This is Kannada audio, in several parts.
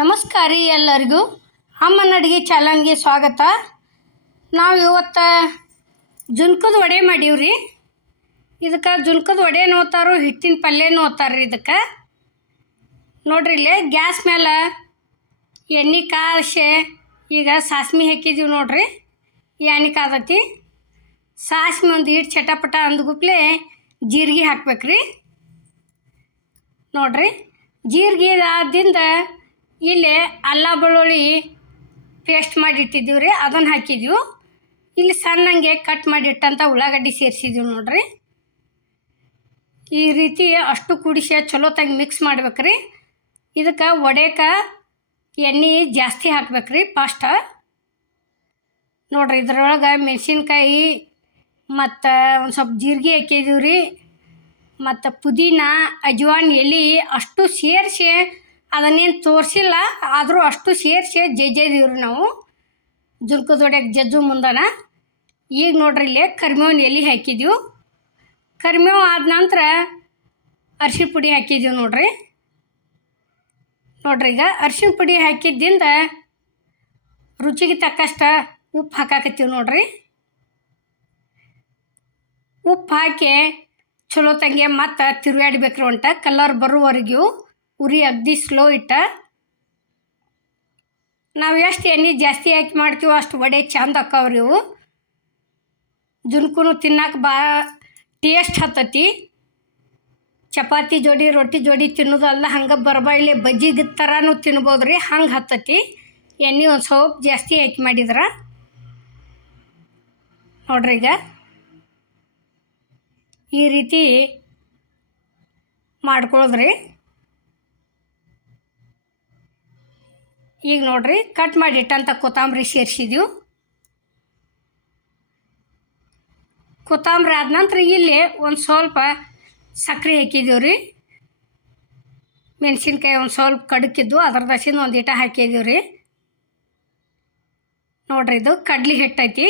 ನಮಸ್ಕಾರ ರೀ ಎಲ್ಲರಿಗೂ. ಅಮ್ಮನ ಅಡುಗೆ ಚಾನಲ್ಗೆ ಸ್ವಾಗತ. ನಾವು ಇವತ್ತು ಜುನ್ಕದ ವಡೆ ಮಾಡೀವ್ರಿ. ಇದಕ್ಕೆ ಜುನ್ಕದ ವಡೆ ನೋತಾರೋ ಹಿಟ್ಟಿನ ಪಲ್ಯ ನೋತಾರ ರೀ ಇದಕ್ಕೆ. ನೋಡ್ರಿ ಇಲ್ಲೇ ಗ್ಯಾಸ್ ಮೇಲೆ ಎಣ್ಣೆ ಕಾಸೆ ಈಗ ಸಾಸ್ಮಿ ಹಾಕಿದೀವಿ ನೋಡ್ರಿ. ಎಣ್ಣೆ ಕಾದತಿ. ಸಾಸ್ಮಿ ಒಂದು ಹಿಟ್ಟು ಚಟಪಟ ಅಂದ್ಗುಪ್ಲೆ ಜೀರಿಗೆ ಹಾಕ್ಬೇಕ್ರಿ. ನೋಡ್ರಿ ಜೀರಿಗೆ ಆದಿಂದ ಇಲ್ಲಿ ಅಲ್ಲ ಬೆಳ್ಳುಳ್ಳಿ ಪೇಸ್ಟ್ ಮಾಡಿಟ್ಟಿದ್ದೀವಿ ರೀ, ಅದನ್ನು ಹಾಕಿದ್ವಿ ಇಲ್ಲಿ ಸಣ್ಣಂಗೆ ಕಟ್ ಮಾಡಿಟ್ಟಂಥ ಉಳ್ಳಾಗಡ್ಡಿ ಸೇರಿಸಿದ್ದೀವಿ ನೋಡ್ರಿ. ಈ ರೀತಿ ಅಷ್ಟು ಕೂಡಿಸಿ ಚಲೋತಾಗಿ ಮಿಕ್ಸ್ ಮಾಡ್ಬೇಕ್ರಿ ಇದಕ್ಕೆ ಒಡೆಕ ಎಣ್ಣೆ ಜಾಸ್ತಿ ಹಾಕ್ಬೇಕ್ರಿ ಫಾಸ್ಟ ನೋಡ್ರಿ ಇದ್ರೊಳಗೆ ಮೆಣಸಿನ್ಕಾಯಿ ಮತ್ತು ಒಂದು ಸ್ವಲ್ಪ ಜೀರಿಗೆ ಹಾಕಿದೀವಿ ರೀ. ಮತ್ತು ಪುದೀನ, ಅಜ್ವಾನ್ ಎಲೆ ಅಷ್ಟು ಸೇರಿಸಿ ಅದನ್ನೇನು ತೋರಿಸಿಲ್ಲ, ಆದರೂ ಅಷ್ಟು ಸೇರಿಸಿ ಜಜ್ಜಿದೀವಿ ರೀ ನಾವು. ಜುಲ್ಕದ ಹೊಡ್ಯಕ್ಕೆ ಜಜ್ಜು ಮುಂದನ. ಈಗ ನೋಡ್ರಿ ಇಲ್ಲಿ ಕರ್ಮೇವ್ನ ಎಲೆ ಹಾಕಿದ್ದೀವಿ ಕರಿಬೇವು ಆದ ನಂತರ ಅರ್ಶಿಣ ಪುಡಿ ಹಾಕಿದ್ದೀವಿ ನೋಡ್ರಿ. ನೋಡ್ರಿ ಈಗ ಅರ್ಶಿಣ ಪುಡಿ ಹಾಕಿದ್ದಿಂದ ರುಚಿಗೆ ತಕ್ಕಷ್ಟ ಉಪ್ಪು ಹಾಕಾಕತ್ತೀವಿ ನೋಡ್ರಿ. ಉಪ್ಪು ಹಾಕಿ ಚಲೋ ತಂಗೆ ಮತ್ತು ತಿರುಗಾಡ್ಬೇಕ್ರಿ ಒಂಟ. ಕಲರ್ ಬರೋವರೆಗೂ ಉರಿ ಅಗ್ದಿ ಸ್ಲೋ ಇಟ್ಟ. ನಾವು ಎಷ್ಟು ಎಣ್ಣೆ ಜಾಸ್ತಿ ಹಾಕಿ ಮಾಡ್ತೀವೋ ಅಷ್ಟು ವಡೆ ಚಂದ ಅಕ್ಕವ್ರಿ ಇವು. ಜುನ್ಕುನು ತಿನ್ನಕ್ಕೆ ಭಾಳ ಟೇಸ್ಟ್ ಹತ್ತತಿ. ಚಪಾತಿ ಜೋಡಿ, ರೊಟ್ಟಿ ಜೋಡಿ ತಿನ್ನೋದಲ್ಲ, ಹಂಗೆ ಬರ್ಬಾಯ್ಲೆ ಬಜ್ಜಿ ಥರನೂ ತಿನ್ಬೋದು ರೀ ಹಂಗೆ ಹತ್ತತಿ. ಎಣ್ಣೆ ಒಂದು ಸ್ವಲ್ಪ ಜಾಸ್ತಿ ಹಾಕಿ ಮಾಡಿದ್ರೆ. ನೋಡ್ರಿ ಈಗ. ಈ ರೀತಿ ಮಾಡ್ಕೊಳ್ಳೋದ್ರಿ ಈಗ ನೋಡ್ರಿ ಕಟ್ ಮಾಡಿ ಇಟ್ಟಂತ ಕೊತ್ತಂಬರಿ ಸೇರಿಸಿದ್ವು ಕೊತ್ತಂಬರಿ ಆದ ನಂತರ ಇಲ್ಲಿ ಒಂದು ಸ್ವಲ್ಪ ಸಕ್ಕರೆ ಹಾಕಿದ್ದೀವಿ ರೀ. ಮೆಣಸಿನ್ಕಾಯಿ ಒಂದು ಸ್ವಲ್ಪ ಕಡಕಿದ್ದು ಅದ್ರ ದಸಿಂದ ಒಂದು ಇಟ ಹಾಕಿದ್ದೀವಿ ರೀ. ನೋಡ್ರಿ ಇದು ಕಡ್ಲಿ ಹಿಟ್ಟೈತಿ.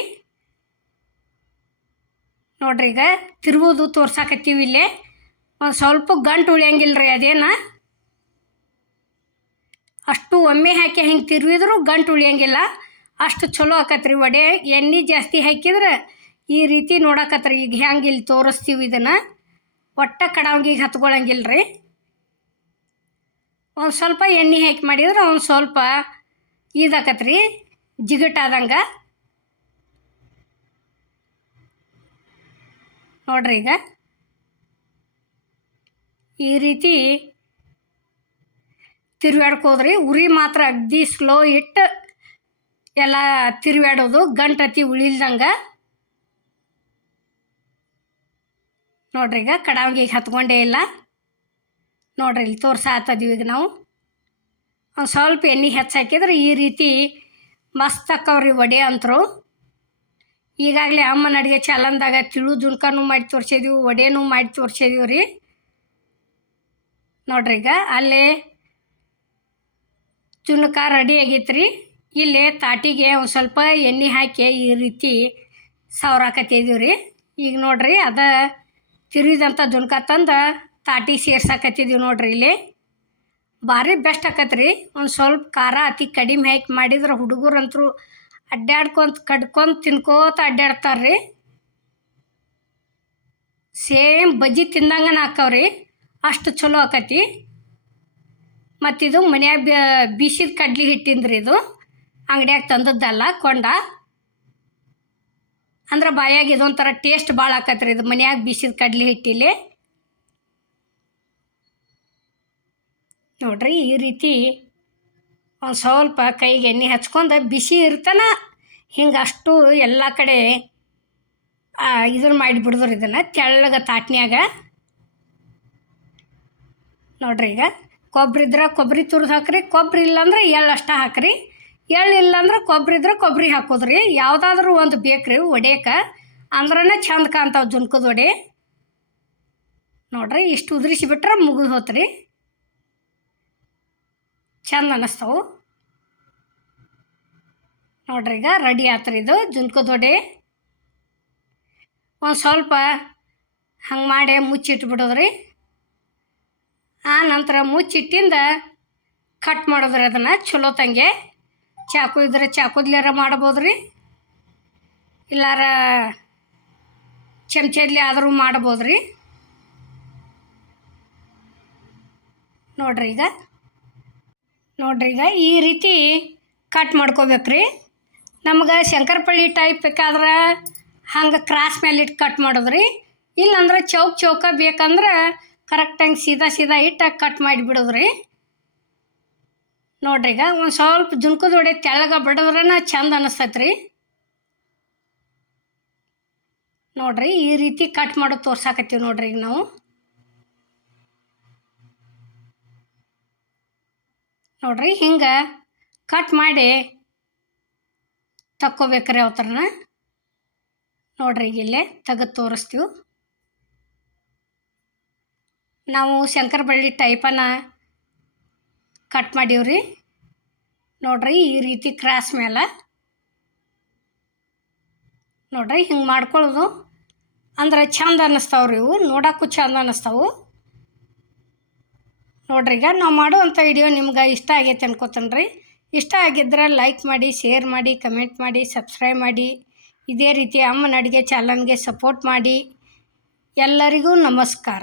ನೋಡ್ರಿ ಈಗ ತಿರುವುದು ತೋರ್ಸಾಕತ್ತೀವಿ ಇಲ್ಲೇ. ಒಂದು ಸ್ವಲ್ಪ ಗಂಟು ಉಳಿಯಂಗಿಲ್ಲ ರೀ ಅದೇನ. ಅಷ್ಟು ಒಮ್ಮೆ ಹಾಕಿ ಹಿಂಗೆ ತಿರುವಿದ್ರು ಗಂಟು ಉಳಿಯಂಗಿಲ್ಲ. ಅಷ್ಟು ಚಲೋ ಆಕತ್ರಿ ವಡೆ. ಎಣ್ಣೆ ಜಾಸ್ತಿ ಹಾಕಿದ್ರೆ ಈ ರೀತಿ ನೋಡಾಕತ್ರಿ. ಈಗ ಹೆಂಗೆ ಇಲ್ಲಿ ತೋರಿಸ್ತೀವಿ ಇದನ್ನು. ಒಟ್ಟ ಕಡಾವಂಗಿಗೆ ಹತ್ಕೊಳ್ಳಂಗಿಲ್ಲ ರೀ ಒಂದು ಸ್ವಲ್ಪ ಎಣ್ಣೆ ಹಾಕಿ ಮಾಡಿದ್ರೆ ಒಂದು ಸ್ವಲ್ಪ ಇದಾಕತ್ರಿ. ಜಿಗಟಾದಂಗೆ. ನೋಡ್ರಿ ಈಗ. ಈ ರೀತಿ ತಿರುವಾಡ್ಕೋದ್ರಿ ಉರಿ ಮಾತ್ರ ಅಗ್ದಿ ಸ್ಲೋ ಇಟ್ಟು ಎಲ್ಲ ತಿರುವಾಡೋದು ಗಂಟತಿ ಉಳಿಲ್ದಂಗೆ. ನೋಡ್ರಿ ಈಗ ಕಡಾವಿಗೆ ಹತ್ಕೊಂಡೇ ಇಲ್ಲ. ನೋಡ್ರಿ ಇಲ್ಲಿ ತೋರ್ಸಾತದೀವಿ ಈಗ ನಾವು. ಒಂದು ಸ್ವಲ್ಪ ಎಣ್ಣೆ ಹೆಚ್ಚಾಕಿದ್ರೆ ಈ ರೀತಿ ಮಸ್ತ್ ಅಕ್ಕವ್ರಿ ವಡೆ ಅಂತರು. ಈಗಾಗಲೇ ಅಮ್ಮನ ಅಡುಗೆ ಚಾಲನ್ದಾಗ ತಿಳು ಜುಣ್ಕನೂ ಮಾಡಿ ತೋರಿಸಿದೀವಿ, ವಡೆನೂ ಮಾಡಿ ತೋರಿಸಿದೀವಿ ರೀ ನೋಡ್ರಿ ಈಗ ಅಲ್ಲೇ ಜುನ್ಕ ರೆಡಿ ಆಗೈತೆ ರೀ ಇಲ್ಲಿ ತಾಟಿಗೆ ಒಂದು ಸ್ವಲ್ಪ ಎಣ್ಣೆ ಹಾಕಿ ಈ ರೀತಿ ಸವರಾಕತ್ತಿದ್ದೀವಿ ರೀ ಈಗ ನೋಡಿರಿ ಅದ ತಿರುವಿದಂಥ ಜುನ್ಕ ತಂದು ತಾಟಿ ಸೇರ್ಸಾಕತ್ತಿದ್ದೀವಿ ನೋಡಿರಿ ಇಲ್ಲಿ. ಭಾರಿ ಬೆಸ್ಟ್ ಆಕತ್ರಿ. ಒಂದು ಸ್ವಲ್ಪ ಖಾರ ಅತಿ ಕಡಿಮೆ ಹಾಕಿ ಮಾಡಿದ್ರೆ ಹುಡುಗರಂತರೂ ಅಡ್ಡಾಡ್ಕೊಂತ ಕಡ್ಕೊಂತ ತಿನ್ಕೋತ ಅಡ್ಡಾಡ್ತಾರೆ ರೀ ಸೇಮ್ ಬಜ್ಜಿ ತಿಂದಂಗನ ಹಾಕವ್ರಿ. ಅಷ್ಟು ಚಲೋ ಆಕತಿ. ಮತ್ತಿದು ಮನ್ಯಾಗ ಬಿಸಿದ ಕಡ್ಲಿ ಹಿಟ್ಟಿಂದ್ರಿ ಇದು. ಅಂಗಡಿಯಾಗ ತಂದದ್ದಲ್ಲ ಕೊಂಡ. ಅಂದ್ರೆ ಬಾಯಾಗ ಇದೊಂಥರ ಟೇಸ್ಟ್ ಭಾಳ ಆಕತ್ರಿ ಇದು ಮನ್ಯಾಗ ಬಿಸಿದ ಕಡ್ಲಿ ಹಿಟ್ಟಿಲಿ. ನೋಡ್ರಿ ಈ ರೀತಿ ಒಂದು ಸ್ವಲ್ಪ ಕೈಗೆ ಎಣ್ಣೆ ಹಚ್ಕೊಂಡು ಬಿಸಿ ಇರ್ತಾನ. ಹಿಂಗೆ ಅಷ್ಟು ಎಲ್ಲ ಕಡೆ ಇದನ್ನು ಮಾಡಿಬಿಡ್ದ್ರಿ ಇದನ್ನು ತೆಳ್ಳಗೆ ತಾಟ್ನ್ಯಾಗ. ನೋಡ್ರಿ ಈಗ. ಕೊಬ್ಬರಿ ಇದ್ರೆ ಕೊಬ್ಬರಿ ತುರಿದು ಹಾಕ್ರಿ. ಕೊಬ್ಬರಿ ಇಲ್ಲಾಂದ್ರೆ ಎಳ್ಳು ಅಷ್ಟ ಹಾಕ್ರಿ. ಎಳ್ಳು ಇಲ್ಲಾಂದ್ರೆ ಕೊಬ್ಬರಿ ಇದ್ರೆ ಕೊಬ್ಬರಿ ಹಾಕೋದ್ರಿ. ಯಾವುದಾದ್ರೂ ಒಂದು ಬೇಕ್ರಿ ಒಡೆಯಕ್ಕೆ ಅಂದ್ರೇ ಚಂದ ಕಾಣ್ತಾವೆ ಜುನ್ಕದ ಒಡೆ. ನೋಡ್ರಿ ಇಷ್ಟು ಉದುರಿಸಿ ಬಿಟ್ರೆ ಮುಗಿದು ಹೋತ್ರಿ. ಚಂದ ಅನ್ನಿಸ್ತಾವು ನೋಡ್ರಿ ಈಗ ರೆಡಿ ಆತ್ರಿ ಇದು ಜುನ್ಕದ ಒಡೆ. ಒಂದು ಸ್ವಲ್ಪ ಹಂಗೆ ಮಾಡಿ ಮುಚ್ಚಿಟ್ಬಿಡೋದ್ರಿ. ಆ ನಂತರ ಮುಚ್ಚಿಟ್ಟಿಂದ ಕಟ್ ಮಾಡಿದ್ರಿ ಅದನ್ನು ಚಲೋ ತಂಗೆ. ಚಾಕು ಇದ್ರೆ ಚಾಕುದ್ಲಾರ ಮಾಡ್ಬೋದು ರೀ ಇಲ್ಲಾರ ಚಮಚಲ್ಲಿ ಆದರೂ ಮಾಡ್ಬೋದು ರೀ ನೋಡ್ರಿ ಈಗ. ನೋಡ್ರಿ ಈಗ ಈ ರೀತಿ ಕಟ್ ಮಾಡ್ಕೋಬೇಕ್ರಿ. ನಮ್ಗೆ ಶಂಕರಪಳ್ಳಿ ಟೈಪ್ ಬೇಕಾದ್ರೆ ಹಂಗೆ ಕ್ರಾಸ್ ಮೇಲೆ ಇಟ್ಟು ಕಟ್ ಮಾಡೋದ್ರಿ. ಇಲ್ಲಾಂದ್ರೆ ಚೌಕ್ ಚೌಕ ಬೇಕಂದ್ರೆ ಕರೆಕ್ಟಾಗಿ ಸೀದಾ ಸೀದಾ ಇಟ್ಟು ಕಟ್ ಮಾಡಿಬಿಡೋದ್ರಿ. ನೋಡ್ರಿ ಈಗ ಒಂದು ಸ್ವಲ್ಪ ಜುನ್ಕದ ಒಡೆ ತೆಳ್ಳಗೆ ಬಡದ್ರನ ಚಂದ ಅನಿಸ್ತೈತೆ ರೀ ನೋಡ್ರಿ ಈ ರೀತಿ ಕಟ್ ಮಾಡೋದು ತೋರ್ಸಾಕತ್ತೀವಿ ನೋಡ್ರಿ ಈಗ ನಾವು. ನೋಡ್ರಿ ಹಿಂಗೆ ಕಟ್ ಮಾಡಿ ತಕ್ಕೋಬೇಕ್ರಿ ಅವತ್ತರನ ನೋಡ್ರಿ ಈಗ ಇಲ್ಲೇ ತೆಗೆದು ತೋರಿಸ್ತೀವಿ. ನಾವು ಶಂಕರ ಬಳ್ಳಿ ಟೈಪನ್ನ ಕಟ್ ಮಾಡೀವ್ರಿ. ನೋಡ್ರಿ ಈ ರೀತಿ ಕ್ರಾಸ್ ಮೇಲೆ ನೋಡ್ರಿ ಹಿಂಗೆ ಮಾಡ್ಕೊಳ್ಳೋದು ಅಂದ್ರೆ ಚಂದ ಅನ್ನಿಸ್ತಾವ್ರಿ ಇವು. ನೋಡೋಕ್ಕೂ ಚಂದ ಅನ್ನಿಸ್ತಾವು. ನೋಡ್ರಿ ಈಗ ನಾವು ಮಾಡುವಂಥ ವಿಡಿಯೋ ನಿಮ್ಗೆ ಇಷ್ಟ ಆಗೈತೆ ಅನ್ಕೋತೀನಿ ರೀ ಇಷ್ಟ ಆಗಿದ್ರೆ ಲೈಕ್ ಮಾಡಿ ಶೇರ್ ಮಾಡಿ ಕಮೆಂಟ್ ಮಾಡಿ ಸಬ್ಸ್ಕ್ರೈಬ್ ಮಾಡಿ. ಇದೇ ರೀತಿ ಅಮ್ಮನ ಅಡುಗೆ ಚಾನಲ್ಗೆ ಸಪೋರ್ಟ್ ಮಾಡಿ. ಎಲ್ಲರಿಗೂ ನಮಸ್ಕಾರ.